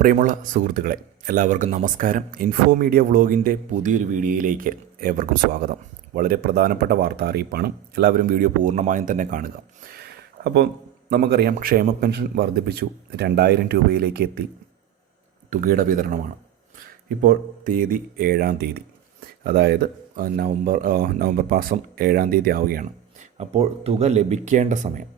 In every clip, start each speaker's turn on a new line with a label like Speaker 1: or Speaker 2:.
Speaker 1: പ്രിയമുള്ള സുഹൃത്തുക്കളെ എല്ലാവർക്കും നമസ്കാരം. ഇൻഫോ മീഡിയ വ്ളോഗിന്റെ പുതിയൊരു വീഡിയോയിലേക്ക് ഏവർക്കും സ്വാഗതം. വളരെ പ്രധാനപ്പെട്ട വാർത്ത അറിയിപ്പാണ്. എല്ലാവരും വീഡിയോ പൂർണമായും തന്നെ കാണുക. അപ്പോൾ നമുക്കറിയാം ക്ഷേമ പെൻഷൻ വർദ്ധിപ്പിച്ചു. രണ്ടായിരം രൂപയിലേക്ക് എത്തി. തുകയുടെ വിതരണമാണ്. ഇപ്പോൾ തീയതി ഏഴാം തീയതി. അതായത് നവംബർ നവംബർ മാസം ഏഴാം തീയതി ആവുകയാണ്. അപ്പോൾ തുക ലഭിക്കേണ്ട സമയം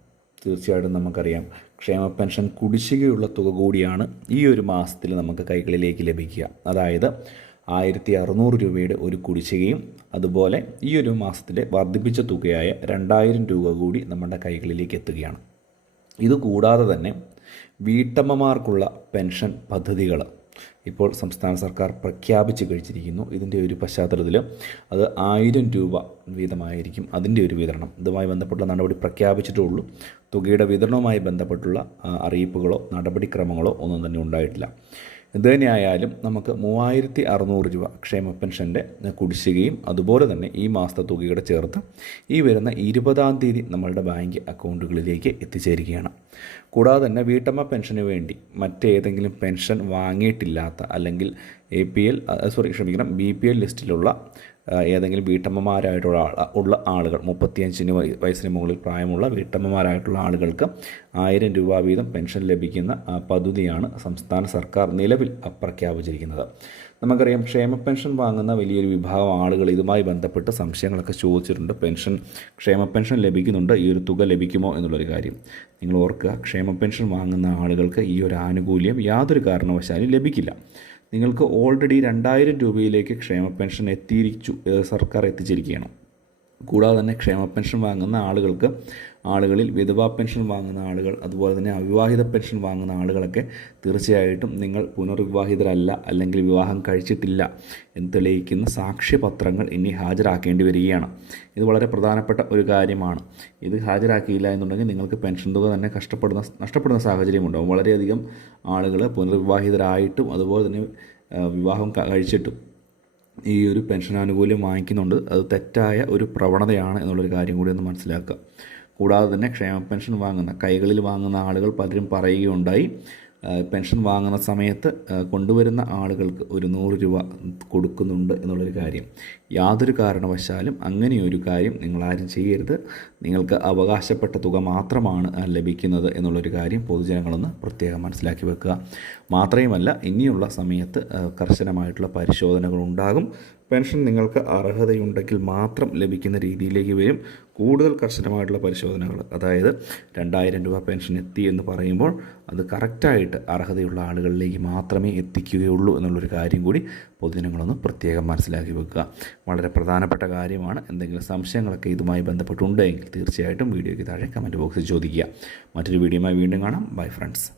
Speaker 1: തീർച്ചയായിട്ടും നമുക്കറിയാം. ക്ഷേമ പെൻഷൻ കുടിശ്ശികയുള്ള തുക കൂടിയാണ് ഈ ഒരു മാസത്തിൽ നമുക്ക് കൈകളിലേക്ക് ലഭിക്കുക. അതായത് ആയിരത്തി അറുന്നൂറ് രൂപയുടെ ഒരു കുടിശ്ശികയും അതുപോലെ ഈ ഒരു മാസത്തിലെ വർദ്ധിപ്പിച്ച തുകയായ രണ്ടായിരം രൂപ കൂടി നമ്മുടെ കൈകളിലേക്ക് എത്തുകയാണ്. ഇതുകൂടാതെ തന്നെ വീട്ടമ്മമാർക്കുള്ള പെൻഷൻ പദ്ധതികൾ ഇപ്പോൾ സംസ്ഥാന സർക്കാർ പ്രഖ്യാപിച്ചു കഴിച്ചിരിക്കുന്നു. ഇതിന്റെ ഒരു പശ്ചാത്തലത്തിൽ അത് ആയിരം രൂപ വീതമായിരിക്കും അതിന്റെ ഒരു വിതരണം. ഇതുമായി ബന്ധപ്പെട്ടുള്ള നടപടി പ്രഖ്യാപിച്ചിട്ടേ ഉള്ളൂ. തുകയുടെ വിതരണവുമായി ബന്ധപ്പെട്ടുള്ള അറിയിപ്പുകളോ നടപടിക്രമങ്ങളോ ഒന്നും തന്നെ ഉണ്ടായിട്ടില്ല. ഇത് തന്നെയായാലും നമുക്ക് മൂവായിരത്തി അറുന്നൂറ് രൂപ ക്ഷേമ പെൻഷന്റെ കുടിശ്ശികയും അതുപോലെ തന്നെ ഈ മാസത്തെ തുകയുടെ ചേർത്ത് ഈ വരുന്ന ഇരുപതാം തീയതി നമ്മളുടെ ബാങ്ക് അക്കൗണ്ടുകളിലേക്ക് എത്തിച്ചേരുകയാണ്. കൂടാതെ തന്നെ വീട്ടമ്മ പെൻഷന് വേണ്ടി മറ്റേതെങ്കിലും പെൻഷൻ വാങ്ങിയിട്ടില്ലാത്ത അല്ലെങ്കിൽ എ പി എൽ സോറി ക്ഷമിക്കണം ബി പി എൽ ലിസ്റ്റിലുള്ള ഏതെങ്കിലും വീട്ടമ്മമാരായിട്ടുള്ള ഉള്ള ആളുകൾ മുപ്പത്തിയഞ്ചിന് വയ- വയസ്സിന് മുകളിൽ പ്രായമുള്ള വീട്ടമ്മമാരായിട്ടുള്ള ആളുകൾക്ക് ആയിരം രൂപ വീതം പെൻഷൻ ലഭിക്കുന്ന പദ്ധതിയാണ് സംസ്ഥാന സർക്കാർ നിലവിൽ പ്രഖ്യാപിച്ചിരിക്കുന്നത് നമുക്കറിയാം ക്ഷേമ പെൻഷൻ വാങ്ങുന്ന വലിയൊരു വിഭാഗം ആളുകൾ ഇതുമായി ബന്ധപ്പെട്ട് സംശയങ്ങളൊക്കെ ചോദിച്ചിട്ടുണ്ട്. പെൻഷൻ ക്ഷേമ പെൻഷൻ ലഭിക്കുന്നുണ്ട് ഈ ഒരു തുക ലഭിക്കുമോ എന്നുള്ളൊരു കാര്യം. നിങ്ങൾ ഓർക്കുക ക്ഷേമ പെൻഷൻ വാങ്ങുന്ന ആളുകൾക്ക് ഈ ഒരു ആനുകൂല്യം യാതൊരു കാരണവശാലും ലഭിക്കില്ല. നിങ്ങൾക്ക് ഓൾറെഡി രണ്ടായിരം രൂപയിലേക്ക് ക്ഷേമ പെൻഷൻ എത്തിയിരിച്ചു സർക്കാർ എത്തിച്ചിരിക്കുകയാണ്. കൂടാതെ തന്നെ ക്ഷേമ പെൻഷൻ വാങ്ങുന്ന ആളുകൾക്ക് ആളുകളിൽ വിധവാ പെൻഷൻ വാങ്ങുന്ന ആളുകൾ അതുപോലെ തന്നെ അവിവാഹിത പെൻഷൻ വാങ്ങുന്ന ആളുകളൊക്കെ തീർച്ചയായിട്ടും നിങ്ങൾ പുനർവിവാഹിതരല്ല അല്ലെങ്കിൽ വിവാഹം കഴിച്ചിട്ടില്ല എന്ന് തെളിയിക്കുന്ന സാക്ഷ്യപത്രങ്ങൾ ഇനി ഹാജരാക്കേണ്ടി വരികയാണ്. ഇത് വളരെ പ്രധാനപ്പെട്ട ഒരു കാര്യമാണ്. ഇത് ഹാജരാക്കിയില്ല എന്നുണ്ടെങ്കിൽ നിങ്ങൾക്ക് പെൻഷൻ തുക തന്നെ കഷ്ടപ്പെടുന്ന നഷ്ടപ്പെടുന്ന സാഹചര്യമുണ്ടാകും വളരെയധികം ആളുകൾ പുനർവിവാഹിതരായിട്ടും അതുപോലെ തന്നെ വിവാഹം കഴിച്ചിട്ടും. ഈ ഒരു പെൻഷൻ ആനുകൂല്യം വാങ്ങിക്കുന്നുണ്ട്. അത് തെറ്റായ ഒരു പ്രവണതയാണ് എന്നുള്ളൊരു കാര്യം കൂടി ഒന്ന് മനസ്സിലാക്കുക. കൂടാതെ തന്നെ ക്ഷേമ പെൻഷൻ വാങ്ങുന്ന കൈകളിൽ വാങ്ങുന്ന ആളുകൾ പലരും പറയുകയുണ്ടായി. പെൻഷൻ വാങ്ങുന്ന സമയത്ത് കൊണ്ടുവരുന്ന ആളുകൾക്ക് ഒരു നൂറ് രൂപ കൊടുക്കുന്നുണ്ട് എന്നുള്ളൊരു കാര്യം. യാതൊരു കാരണവശാലും അങ്ങനെയൊരു കാര്യം നിങ്ങളാരും ചെയ്യരുത്. നിങ്ങൾക്ക് അവകാശപ്പെട്ട തുക മാത്രമാണ് ലഭിക്കുന്നത് എന്നുള്ളൊരു കാര്യം പൊതുജനങ്ങളൊന്ന് പ്രത്യേകം മനസ്സിലാക്കി വെക്കുക. മാത്രമല്ല ഇനിയുള്ള സമയത്ത് കർശനമായിട്ടുള്ള പരിശോധനകൾ ഉണ്ടാകും പെൻഷൻ നിങ്ങൾക്ക് അർഹതയുണ്ടെങ്കിൽ മാത്രം ലഭിക്കുന്ന രീതിയിലേക്ക് വരും കൂടുതൽ കർശനമായിട്ടുള്ള പരിശോധനകൾ. അതായത് രണ്ടായിരം രൂപ പെൻഷൻ എത്തി എന്ന് പറയുമ്പോൾ അത് കറക്റ്റായിട്ട് അർഹതയുള്ള ആളുകളിലേക്ക് മാത്രമേ എത്തിക്കുകയുള്ളൂ എന്നുള്ളൊരു കാര്യം കൂടി പൊതുജനങ്ങളൊന്ന് പ്രത്യേകം മനസ്സിലാക്കി വെക്കുക. വളരെ പ്രധാനപ്പെട്ട കാര്യമാണ്. എന്തെങ്കിലും സംശയങ്ങളൊക്കെ ഇതുമായി ബന്ധപ്പെട്ടുണ്ടെങ്കിൽ തീർച്ചയായിട്ടും വീഡിയോയ്ക്ക് താഴെ കമന്റ് ബോക്സിൽ ചോദിക്കുക. മറ്റൊരു വീഡിയോയുമായി വീണ്ടും കാണാം. Bye friends